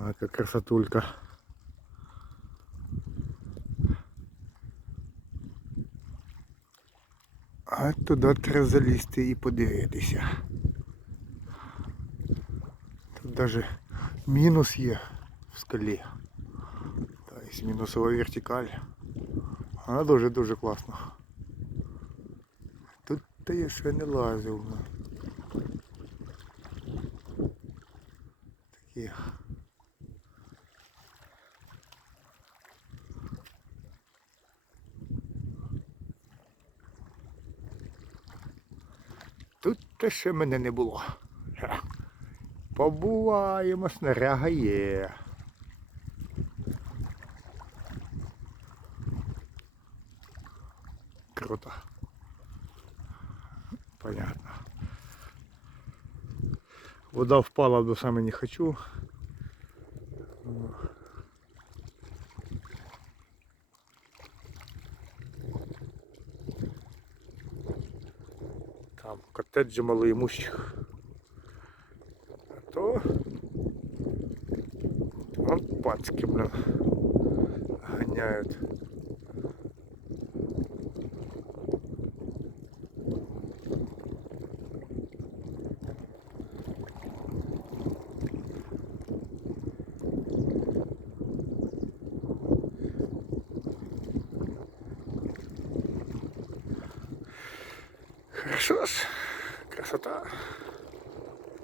А, яка красотулька. А туди треба залізти і подивитися. Тут навіть мінус є в скалі. Тобто мінусова вертикаль. Вона дуже-дуже класна. Тут та я ще не лазив. ну. Тут те ще мене не було. Побуваємо, снаряга є. Круто. Понятно. Вода впала, до саме не хочу. Там коттеджі малоімущих. То вон пацки, блин, гоняют. Хорошо ж, красота.